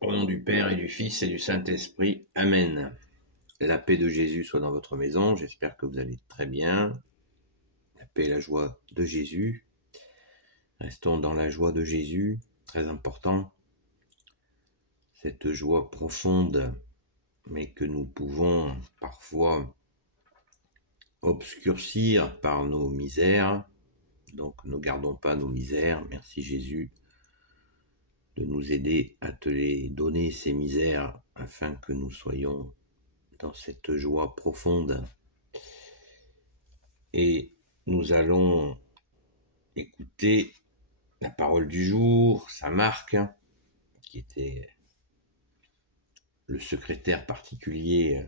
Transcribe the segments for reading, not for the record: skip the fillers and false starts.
Au nom du Père et du Fils et du Saint-Esprit. Amen. La paix de Jésus soit dans votre maison. J'espère que vous allez très bien. La paix et la joie de Jésus. Restons dans la joie de Jésus, très important. Cette joie profonde, mais que nous pouvons parfois obscurcir par nos misères. Donc ne gardons pas nos misères. Merci Jésus de nous aider à te les donner, ces misères, afin que nous soyons dans cette joie profonde. Et nous allons écouter la parole du jour, Saint Marc, qui était le secrétaire particulier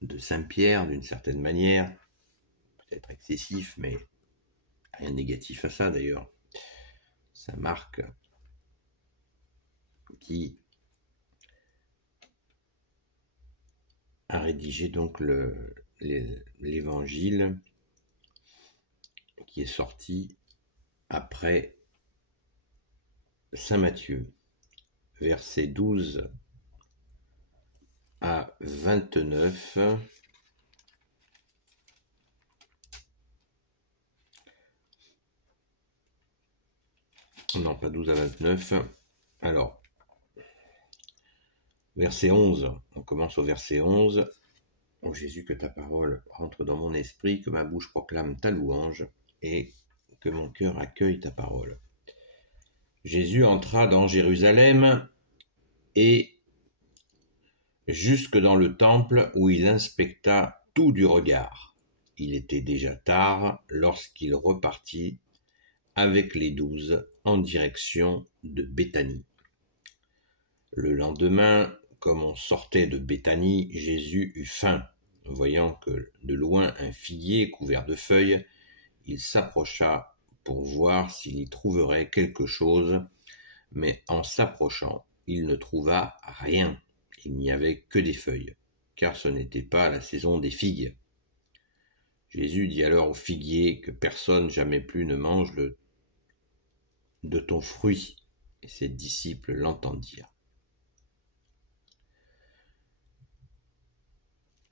de Saint Pierre, d'une certaine manière, peut-être excessif, mais rien de négatif à ça d'ailleurs. Saint Marc, qui a rédigé donc l'évangile qui est sorti après Saint Matthieu, versets 12 à 29. Non, pas 12 à 29. Alors, verset 11, on commence au verset 11. Ô Jésus, que ta parole rentre dans mon esprit, que ma bouche proclame ta louange et que mon cœur accueille ta parole. Jésus entra dans Jérusalem et jusque dans le temple où il inspecta tout du regard. Il était déjà tard lorsqu'il repartit avec les 12 en direction de Béthanie. Le lendemain, comme on sortait de Béthanie, Jésus eut faim. Voyant que de loin un figuier couvert de feuilles, il s'approcha pour voir s'il y trouverait quelque chose, mais en s'approchant, il ne trouva rien. Il n'y avait que des feuilles, car ce n'était pas la saison des figues. Jésus dit alors au figuier que personne jamais plus ne mange de ton fruit. Et ses disciples l'entendirent.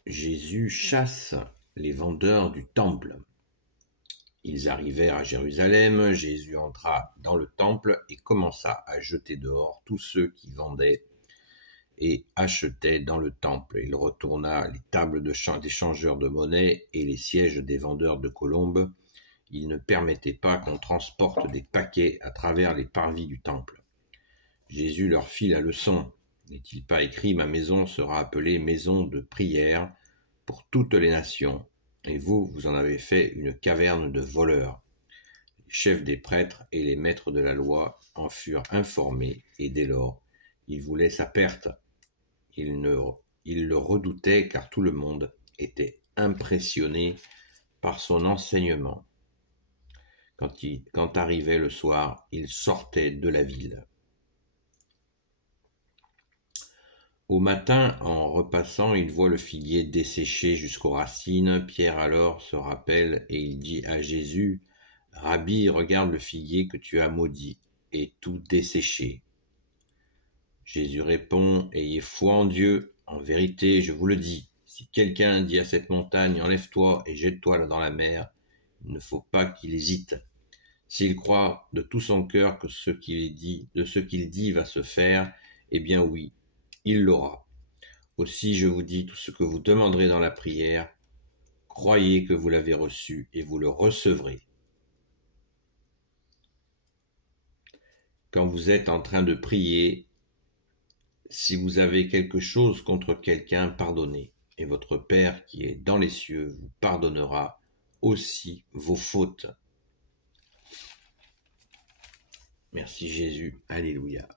Jésus chasse les vendeurs du temple. Ils arrivèrent à Jérusalem, Jésus entra dans le temple et commença à jeter dehors tous ceux qui vendaient et achetaient dans le temple. Il retourna les tables des changeurs de monnaie et les sièges des vendeurs de colombes. Il ne permettait pas qu'on transporte des paquets à travers les parvis du temple. Jésus leur fit la leçon. N'est-il pas écrit « Ma maison sera appelée maison de prière pour toutes les nations » et vous en avez fait une caverne de voleurs. Les chefs des prêtres et les maîtres de la loi en furent informés et dès lors, ils voulaient sa perte. Ils le redoutaient car tout le monde était impressionné par son enseignement. Quand arrivait le soir, il sortait de la ville. Au matin, en repassant, il voit le figuier desséché jusqu'aux racines. Pierre alors se rappelle et il dit à Jésus, « Rabbi, regarde le figuier que tu as maudit et tout desséché. » Jésus répond, « Ayez foi en Dieu. En vérité, je vous le dis, si quelqu'un dit à cette montagne, « Enlève-toi et jette-toi là dans la mer », il ne faut pas qu'il hésite. S'il croit de tout son cœur que ce qu'il dit va se faire, eh bien oui, il l'aura. Aussi je vous dis, tout ce que vous demanderez dans la prière, croyez que vous l'avez reçu et vous le recevrez. Quand vous êtes en train de prier, si vous avez quelque chose contre quelqu'un, pardonnez, et votre Père qui est dans les cieux vous pardonnera aussi vos fautes. Merci Jésus, alléluia.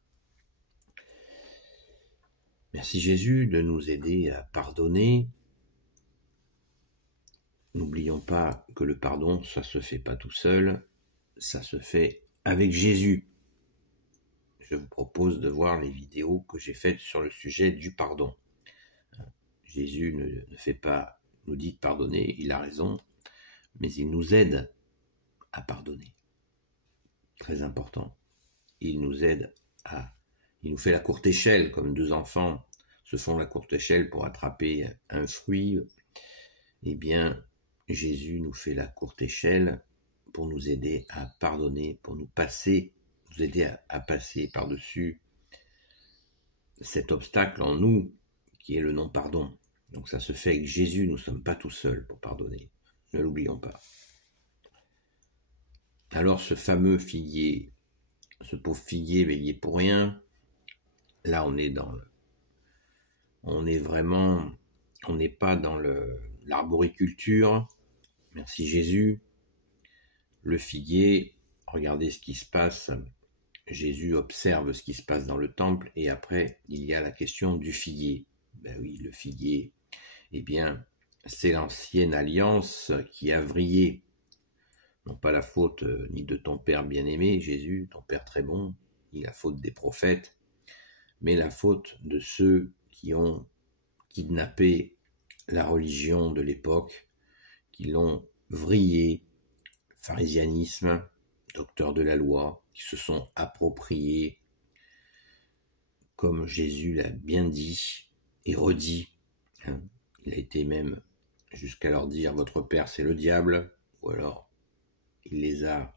Merci Jésus de nous aider à pardonner. N'oublions pas que le pardon, ça se fait pas tout seul, ça se fait avec Jésus. Je vous propose de voir les vidéos que j'ai faites sur le sujet du pardon. Jésus ne fait pas, nous dit de pardonner, il a raison, mais il nous aide à pardonner. Très important. Il nous aide à Il nous fait la courte échelle, comme deux enfants se font la courte échelle pour attraper un fruit. Eh bien, Jésus nous fait la courte échelle pour nous aider à pardonner, pour nous aider à passer par-dessus cet obstacle en nous qui est le non-pardon. Donc ça se fait avec Jésus, nous ne sommes pas tout seuls pour pardonner. Ne l'oublions pas. Alors ce fameux figuier, ce pauvre figuier veillé pour rien, là on n'est pas dans l'arboriculture. Merci Jésus. Le figuier, regardez ce qui se passe. Jésus observe ce qui se passe dans le temple et après il y a la question du figuier. Ben oui, le figuier, eh bien, c'est l'ancienne alliance qui a vrillé. Non pas la faute ni de ton Père bien-aimé, Jésus, ton Père très bon, ni la faute des prophètes, mais la faute de ceux qui ont kidnappé la religion de l'époque, qui l'ont vrillé, pharisianisme, docteurs de la loi, qui se sont appropriés, comme Jésus l'a bien dit et redit. Il a été même jusqu'à leur dire « Votre Père, c'est le diable », ou alors il les a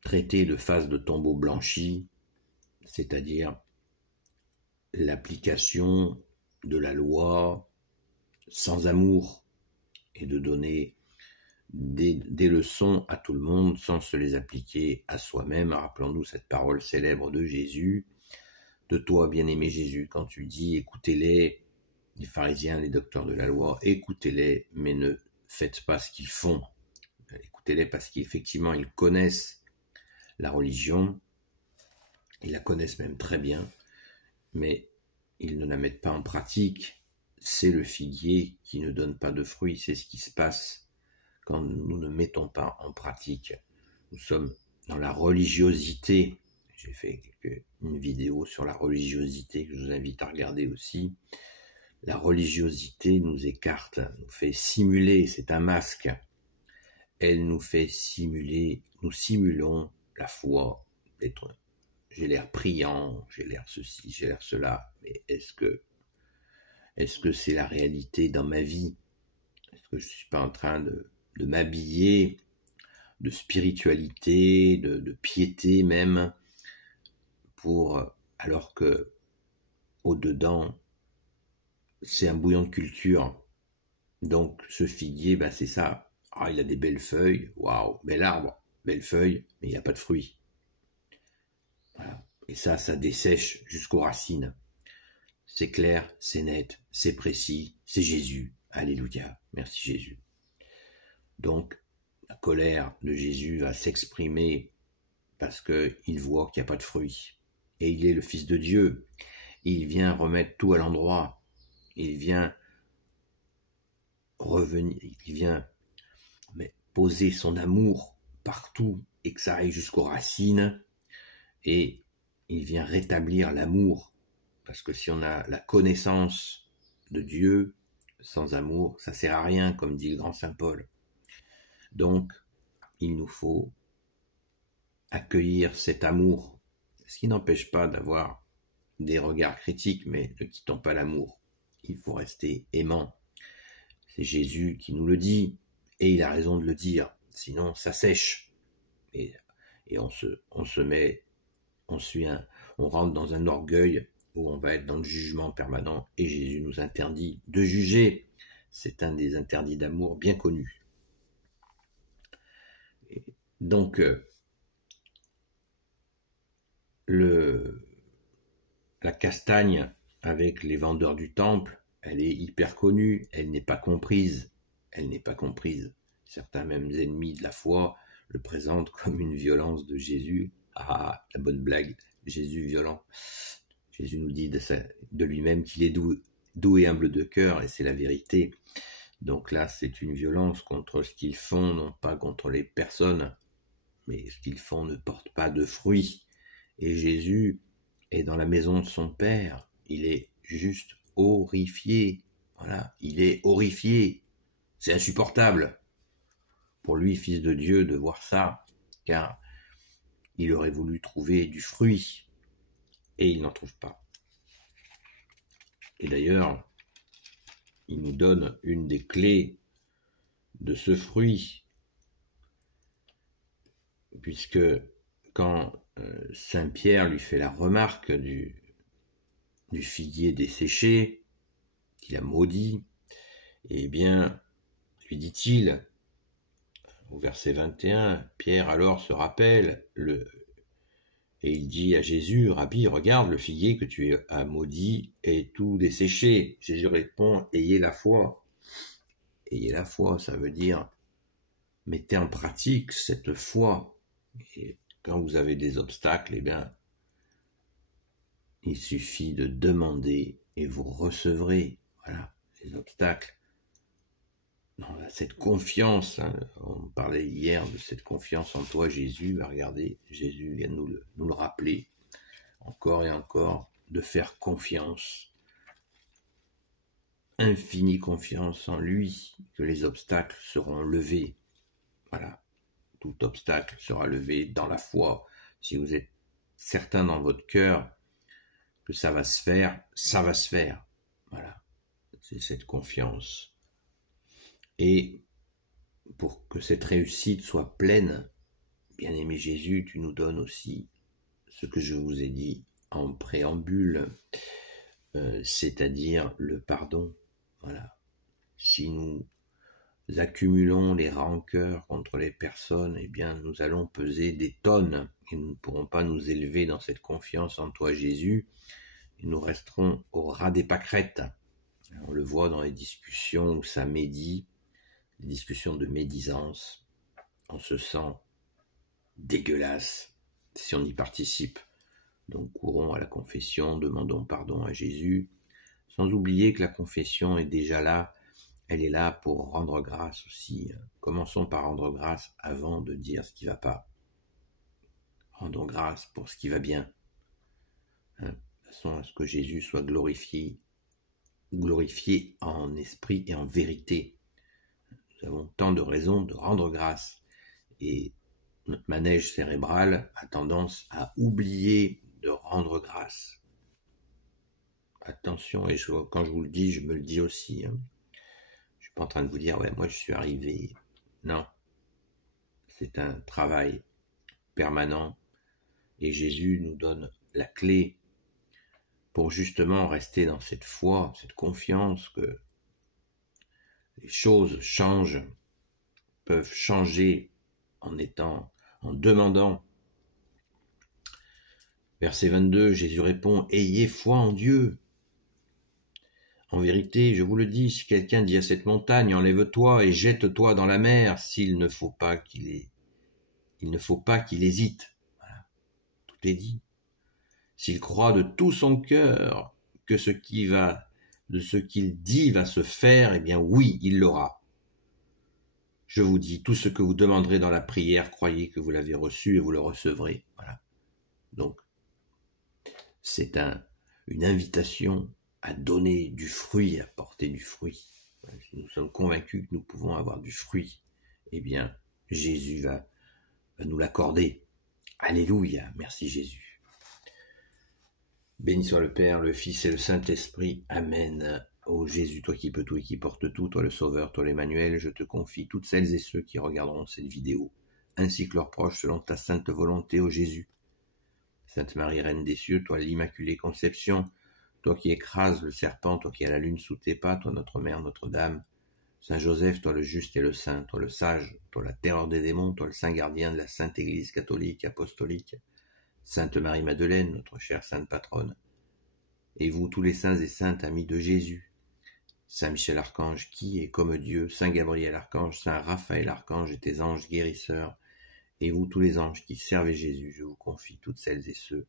traités de face de tombeau blanchi, c'est-à-dire l'application de la loi sans amour et de donner des leçons à tout le monde sans se les appliquer à soi-même. Rappelons-nous cette parole célèbre de Jésus, de toi, bien-aimé Jésus, quand tu dis « Écoutez-les, les pharisiens, les docteurs de la loi, écoutez-les, mais ne faites pas ce qu'ils font. Écoutez-les parce qu'effectivement, ils connaissent la religion, ils la connaissent même très bien, mais ils ne la mettent pas en pratique. C'est le figuier qui ne donne pas de fruits, c'est ce qui se passe quand nous ne mettons pas en pratique. Nous sommes dans la religiosité. J'ai fait une vidéo sur la religiosité que je vous invite à regarder aussi. La religiosité nous écarte, nous fait simuler, c'est un masque. Elle nous fait simuler, nous simulons la foi. J'ai l'air priant, j'ai l'air ceci, j'ai l'air cela, mais est-ce que c'est la réalité dans ma vie? Est-ce que je ne suis pas en train de m'habiller de spiritualité, de piété même, alors que au-dedans, c'est un bouillon de culture. Donc ce figuier, c'est ça. Il a des belles feuilles, waouh, bel arbre, belles feuilles, mais il n'y a pas de fruits. Voilà. Et ça dessèche jusqu'aux racines. C'est clair, c'est net, c'est précis, c'est Jésus. Alléluia, merci Jésus. Donc, la colère de Jésus va s'exprimer parce qu'il voit qu'il n'y a pas de fruits. Et il est le Fils de Dieu. Il vient remettre tout à l'endroit. Il vient revenir, il vient poser son amour partout et que ça aille jusqu'aux racines. Et il vient rétablir l'amour. Parce que si on a la connaissance de Dieu sans amour, ça ne sert à rien, comme dit le grand Saint Paul. Donc, il nous faut accueillir cet amour, ce qui n'empêche pas d'avoir des regards critiques, mais ne quittons pas l'amour. Il faut rester aimant. C'est Jésus qui nous le dit, et il a raison de le dire, sinon ça sèche. Et on rentre dans un orgueil où on va être dans le jugement permanent, et Jésus nous interdit de juger. C'est un des interdits d'amour bien connus. Donc, la castagne avec les vendeurs du temple, elle est hyper connue, elle n'est pas comprise. Certains mêmes ennemis de la foi le présentent comme une violence de Jésus. Ah, la bonne blague, Jésus violent. Jésus nous dit de lui-même qu'il est doux et humble de cœur, et c'est la vérité. Donc là, c'est une violence contre ce qu'ils font, non pas contre les personnes, mais ce qu'ils font ne porte pas de fruits. Et Jésus est dans la maison de son Père, il est juste horrifié. Voilà, il est horrifié. C'est insupportable pour lui, fils de Dieu, de voir ça, car il aurait voulu trouver du fruit. et il n'en trouve pas. Et d'ailleurs, il nous donne une des clés de ce fruit, puisque quand Saint Pierre lui fait la remarque du figuier desséché, qu'il a maudit, eh bien, lui dit-il, au verset 21, Pierre alors se rappelle, et il dit à Jésus, Rabbi, regarde, le figuier que tu as maudit est tout desséché. Jésus répond, ayez la foi. Ayez la foi, ça veut dire, mettez en pratique cette foi. Et quand vous avez des obstacles, eh bien, il suffit de demander et vous recevrez. Voilà, les obstacles. Non, cette confiance, hein, on parlait hier de cette confiance en toi, Jésus. Regardez, Jésus vient nous le rappeler encore et encore, de faire confiance, infinie confiance en lui, que les obstacles seront levés. Voilà, tout obstacle sera levé dans la foi. Si vous êtes certain dans votre cœur que ça va se faire, ça va se faire. Voilà, c'est cette confiance. Et pour que cette réussite soit pleine, bien-aimé Jésus, tu nous donnes aussi ce que je vous ai dit en préambule, c'est-à-dire le pardon. Voilà. Si nous accumulons les rancœurs contre les personnes, eh bien nous allons peser des tonnes et nous ne pourrons pas nous élever dans cette confiance en toi, Jésus, et nous resterons au ras des pâquerettes. On le voit dans les discussions où ça médit, les discussions de médisance. On se sent dégueulasse si on y participe. Donc courons à la confession, demandons pardon à Jésus, sans oublier que la confession est déjà là, elle est là pour rendre grâce aussi. Commençons par rendre grâce avant de dire ce qui ne va pas. Rendons grâce pour ce qui va bien. De façon à ce que Jésus soit glorifié en esprit et en vérité. Nous avons tant de raisons de rendre grâce. Et notre manège cérébral a tendance à oublier de rendre grâce. Attention, et quand je vous le dis, je me le dis aussi. Je ne suis pas en train de vous dire, ouais, moi je suis arrivé. Non, c'est un travail permanent. Et Jésus nous donne la clé pour justement rester dans cette foi, cette confiance que les choses changent, peuvent changer en demandant. Verset 22, Jésus répond, ayez foi en Dieu. En vérité, je vous le dis, si quelqu'un dit à cette montagne, enlève-toi et jette-toi dans la mer, il ne faut pas qu'il hésite. Voilà. Tout est dit. S'il croit de tout son cœur que ce qu'il dit va se faire, eh bien oui, il l'aura. Je vous dis, tout ce que vous demanderez dans la prière, croyez que vous l'avez reçu et vous le recevrez. Voilà. Donc, c'est une invitation à donner du fruit, à porter du fruit. Si nous sommes convaincus que nous pouvons avoir du fruit, eh bien, Jésus va nous l'accorder. Alléluia, merci Jésus. Béni soit le Père, le Fils et le Saint-Esprit. Amen. Ô Jésus, toi qui peux tout et qui portes tout, toi le Sauveur, toi l'Emmanuel, je te confie toutes celles et ceux qui regarderont cette vidéo, ainsi que leurs proches, selon ta sainte volonté, ô Jésus. Sainte Marie, Reine des cieux, toi l'Immaculée Conception, toi qui écrases le serpent, toi qui as la lune sous tes pas, toi notre Mère, Notre-Dame, Saint Joseph, toi le juste et le saint, toi le sage, toi la terreur des démons, toi le saint gardien de la Sainte Église catholique, apostolique, Sainte Marie-Madeleine, notre chère sainte patronne, et vous tous les saints et saintes amis de Jésus, Saint Michel Archange qui est comme Dieu, Saint Gabriel Archange, Saint Raphaël Archange et tes anges guérisseurs, et vous tous les anges qui servez Jésus, je vous confie toutes celles et ceux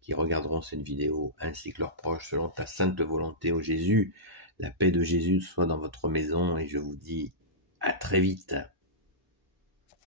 qui regarderont cette vidéo, ainsi que leurs proches, selon ta sainte volonté, ô Jésus. La paix de Jésus soit dans votre maison, et je vous dis à très vite.